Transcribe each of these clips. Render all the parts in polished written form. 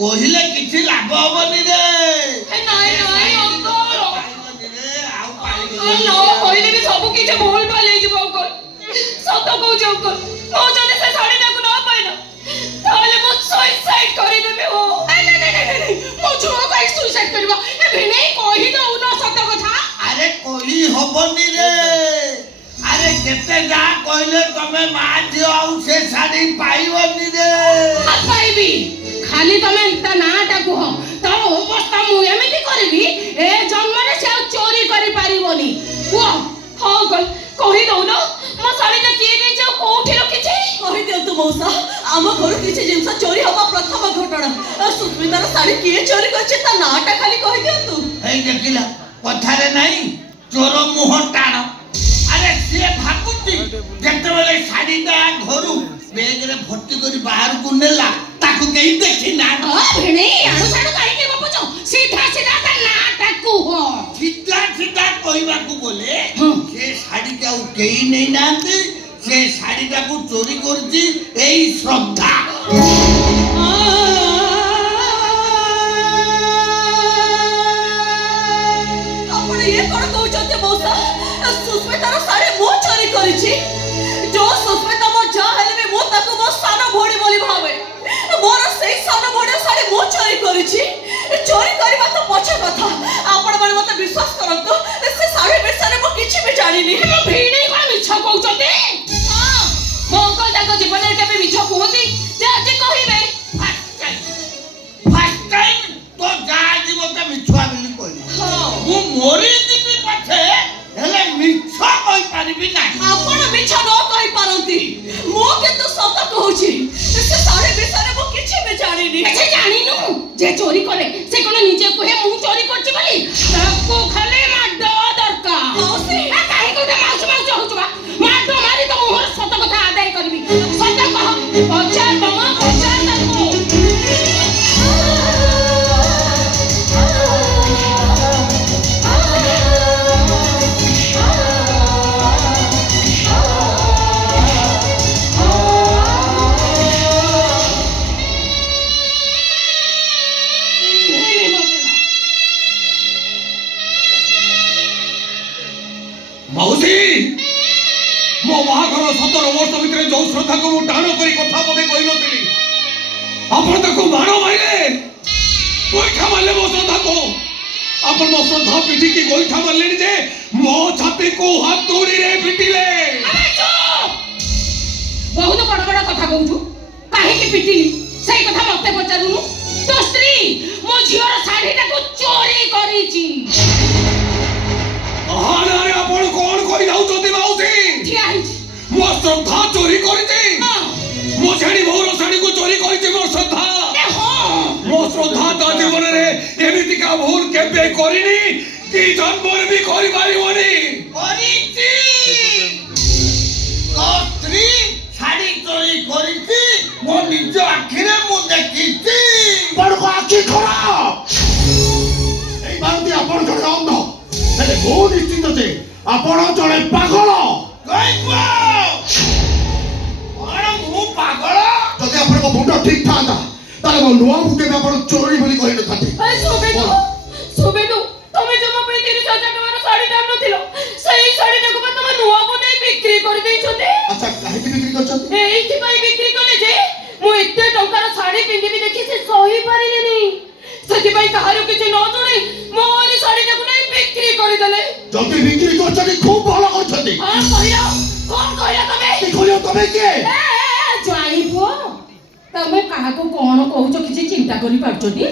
কহিলে কিছু লাভ হবনি রে। নাই নাই অঙ্কল ন কহিলে ବି ସବୁ କିଛି ଭୁଲ ଭାଲ ହେଇଯିବ ଅଙ୍କଲ। ସତ କହୁଛି ଅଙ୍କଲ, ମୁଁ ଯଦି ସେ ଶାଢ଼ୀଟାକୁ ନ ପାଇଲ ତାହେଲେ ମୁଁ ସୁଇସାଇଡ୍ କରିଦେବି। ଓ ମୋ ଝୁଅ କାହିଁ ସୁଇସାଇଡ୍ କରିବ? ଏ ଭିଣେଇ କହି ଦଉନ ସତ କଥା। আরে কহি হবনি রে। আরে কেতে যা কইলে তুমি মা ঝিও আউ সে শাড়ি পাইবনি রে। পাইবি খালি তুমি তা নাটা কুহ, তার অবস্থা মু এমিতি করিবি এ জন্মরে সে আর চোরি করি পারিবনি। কুহ হ্যাঁ অঙ্কল কহি দউন মো শাড়িটা কিଏ ଦେଇଛି ଆଉ କୋଉଠି ରଖିଛି? কহি দিয়ন্তু মৌসা, আম ঘর কিছু জিনিস চোরি হবা প্রথম ঘটনা। সুস্মিতার শাড়ি কিଏ চোরি করছে তা নাটা খালি কহি দিয়ন্তু। এই দেখিলা কথারে নাই চোর মুহ টাণ। আরে সে ভাবুছি যেতেবেলে শাড়িটা ঘরু বেগরে ভর্তি করে বাহারକୁ নেলা তাকু কেই দেখি না। ভিণেই আড়ু সাড়ু কাহিଁକି ଗପୁଛ? ସିଧା ସିଧା ତା ନାଟା କୁହ। সিধা সিধা কইবাকু বলে সে শাড়িটা ଆଉ কেই নেই নাহাନ୍ତି। সে শাড়িটাকু চোরি করছি এই শ্রদ্ধা। আপনি ये কোন কହୁଛନ୍ତି মৌসা? সুস্মিতার শাড়ি মু চোরি করিছি। जो सुस्मिता मोर जा हेले भी मु ताको मो सानो भोडी बोली भावे। मोर सेई सानो भोडी शाड़ी मु चोरी करिछि। चोरी करबा तो पछे कथा, आपण माने मते विश्वास करंतो से शाड़ी बिषय मु किछि भी जानिनी। ଭିଣେଇ କଣ ମିଛ କହୁଛନ୍ତି? ହଁ ମୋ ଅଙ୍କଲ ତାଙ୍କ ଜୀବନରେ କେବେ ମିଛ କୁହନ୍ତି ଯେ ଆଜି କହିବେ? ফার্স্ট টাইম তো যা জীব তা মিছুয়া বলি কইলি। हां মু মরি দিবি পছে হেলে মিছ কই পারিবি না। आपण मिछ न कहि पारंती, मु किंतु सत कहूछि से शाड़ी बिषय मु किछि भी जानिनी। ସେ ଜାଣିନୁ ଯେ ଚୋରି କରେ ସେ କଣ ନିଜେ କୁହେ ମୁଁ ଚୋରି କରିଛି ବୋଲି? ତାକୁ ଖାଲି ମାଡ ଦରକାର। ମାଉସୀ କାହିଁକି ଗୋଟେ ମାଉସୀ ମାଉସୀ ହଉଛୁ ବା? ମାଡ ମାରି ତ ମୁହଁର ସତ କଥା ଆଦାୟ କରିବି। ସତ କହ, ପଚାର ମାମା ପଚାର ତାକୁ। মাউসী মো বাহাঘর 17 বর্ষ ভিতরে যে শ্রদ্ধাকে মু টাণ করি কথা মতে কই নଥିଲି আপন তাকে মার মাইলে গোইঠা মারলে মো শ্রদ্ধাকে আপন মো শ্রদ্ধা পিটিকি গোইঠা মারলেনি যে মো ছাতিକୁ ହାତୁଡ଼ିରେ ପିଟିଲେ। ବହୁତ ବଡ଼ ବଡ଼ କଥା କହୁଛୁ। କାହିଁକି ପିଟିଲି ସେଇ କଥା ମତେ ପଚାରୁନୁ। ତୋ ସ୍ତ୍ରୀ ମୋ ଝିଅର ଶାଢ଼ୀଟାକୁ ଚୋରି କରିଛି। ଆହାରେ ଆପଣ କଣ କହି ଯାଉଛନ୍ତି ମାଉସୀ? ଠିଆ ହେଇଛି। ମୋ ଶ୍ରଦ୍ଧା ଚୋରି କରିଛି? ମୋ ଶାଢ଼ୀ ଭଉର ଶାଢ଼ୀକୁ ଚୋରି କରିଛି ମୋ ଶ୍ରଦ୍ଧା। ମୋ ଶ୍ରଦ୍ଧା ତା ଜୀବନରେ ଏମିତିକା ଭୁଲ କେବେ କରିନି କି ଜନ୍ମରେ ବି କରିପାରିବନି। করিছি তো স্ত্রী শাড়ি চোরি করিছি মো নিজ আখিরে মু দেখিছি। বড় আখি খরাপ এই বারতি আপন জଣେ ଅନ୍ଧ ହେଲେ ମୁଁ ନିଶ୍ଚିତ ଯେ ଆପଣ ଜଣେ ପାଗଳ। কইব କଣ ମୁଁ ପାଗଳ? ଯଦି ଆପଣଙ୍କ ମୁଣ୍ଡ ଠିକ ଥାନ୍ତା ତାହେଲେ ମୋ ନୂଆ ମୁଁ କେବେ ଆପଣ ଚୋରି ବୋଲି କହିନଥାନ୍ତି। ସୁବେଦୁ ତମେ ଜମା ପାଇଁ 30,000 ଟଙ୍କାର ଶାଢ଼ୀଟା ଆଣିନଥିଲ। ସେଇ ଶାଢ଼ୀଟାକୁ ବା ତମେ ନୂଆକୁ ନେଇ ବିକ୍ରି କରିଦେଇଛନ୍ତି। ଆଚ୍ଛା କାହିଁକି ବିକ୍ରି କରିଛନ୍ତି? ଏଇଥିପାଇଁ ବିକ୍ରି କଲେ ଯେ ମୁଁ ଏତେ ଟଙ୍କାର ଶାଢ଼ୀ ପିନ୍ଧିବି ଦେଖି ସେ ସହିପାରିଲେନି। ସେଥିପାଇଁ କାହାରୁ କିଛି ନ ଜଣେଇ ମୋରି ଶାଢ଼ୀଟାକୁ ନେଇ ବିକ୍ରି କରିଦେଲେ। ଯଦି ବିକ୍ରି କରିଛନ୍ତି ଖୁବ୍ ଭଲ କରିଛନ୍ତି। ହଁ କହିଲ, କଣ କହିଲ ତମେ? ଦେଖିଲ ତମେ କିଏ? ଜ୍ୱାଇଁ ପୁଅ ତମେ କାହାକୁ କଣ କହୁଛ କିଛି ଚିନ୍ତା କରି ପାରୁଛନ୍ତି?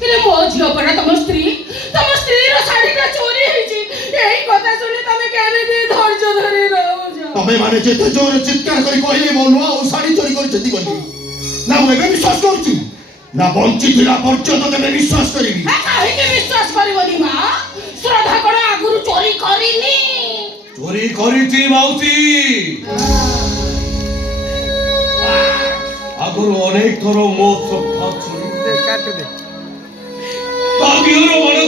ହେଲେ ମୋ ଝିଅ ପରା ତମ ସ୍ତ୍ରୀର ଶାଢ଼ୀଟା ଚୋରି ହେଇଛି। ଏଇ କଥା ଶୁଣି ତମେ କେମିତି ଧୈର୍ଯ୍ୟ ଧରି ରହୁଛ? ତମେ ମାନେ ଯେତେ ଜୋରରେ ଚିତ୍କାର କରି କହିଲେ ମୋ ନୂଆ ଓ ଶାଢ଼ୀ ଚୋରି କରିଛନ୍ତି ବୋଲି ନା ମୁଁ ଏବେ ବିଶ୍ୱାସ କରୁଛି ନା ବଞ୍ଚିଥିଲା ପର୍ଯ୍ୟନ୍ତ କେବେ ବିଶ୍ୱାସ କରିବି। କାହିଁକି ବିଶ୍ୱାସ କରିବନି ମା? ଶ୍ରଦ୍ଧା କଣ ଆଗରୁ ଚୋରି କରିନି? ଚୋରି କରିଛି ମାଉସୀ। ଆଗରୁ ଅନେକ ଥର ମୋ ଶ୍ରଦ୍ଧା ଚୋରି ତା ଦିହର